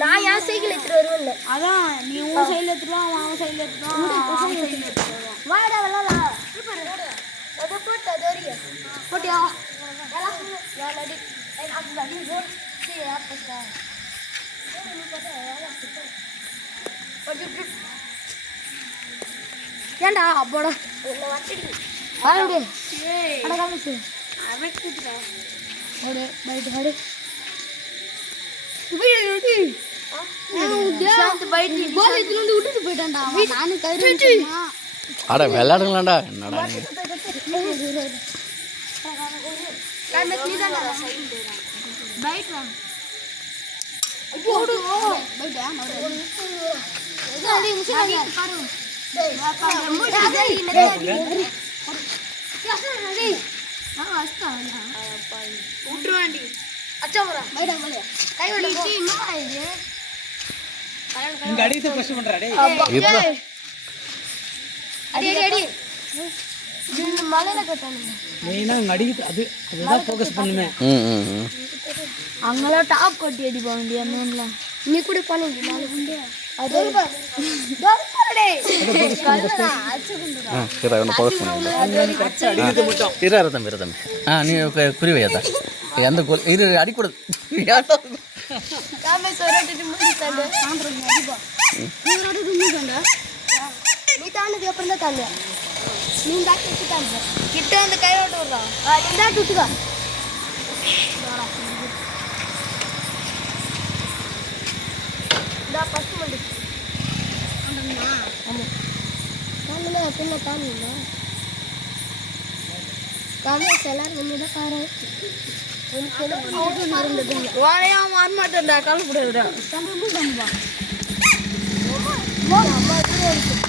நான் என் சைக்கிள் எடுத்துட்டு வருவேன். அதான் நீ உன் சைடில் எடுத்துருவான், அவன் சைடில் எடுத்துருவான். வாடா வரலாம். அது போட்டு அது வரையும் போட்டியா? ஏண்டா அப்போடா விட்டுட்டு போயிட்டான்டா. நானும் கயிறு அட விளையாடுங்களாண்டா என்னடா அங்கெல்லாம் டாப் கொட்டி அடிப்பாங்க இல்லையா மேன்ல. நீ கூட பண்ண நீ குறி வையாதா எந்த இரு அடிக்கூடாது. நீ தாண்டது அப்புறம் தான் தாங்க. நீ தாண்டி வச்சுட்டாங்க கிட்ட வந்து கை ஓட்டு வருதா? நீ தாண்டி விட்டுக்கா. ஃபஸ்ட்டு மண்டி ஆமாம் பின்ன காமிங்களா காமிஸ் எல்லாரும் நம்ம தான் காரம் வாழையாக வரமாட்டேன்டா, கலப்படாதுடா. அம்மா இருக்கு.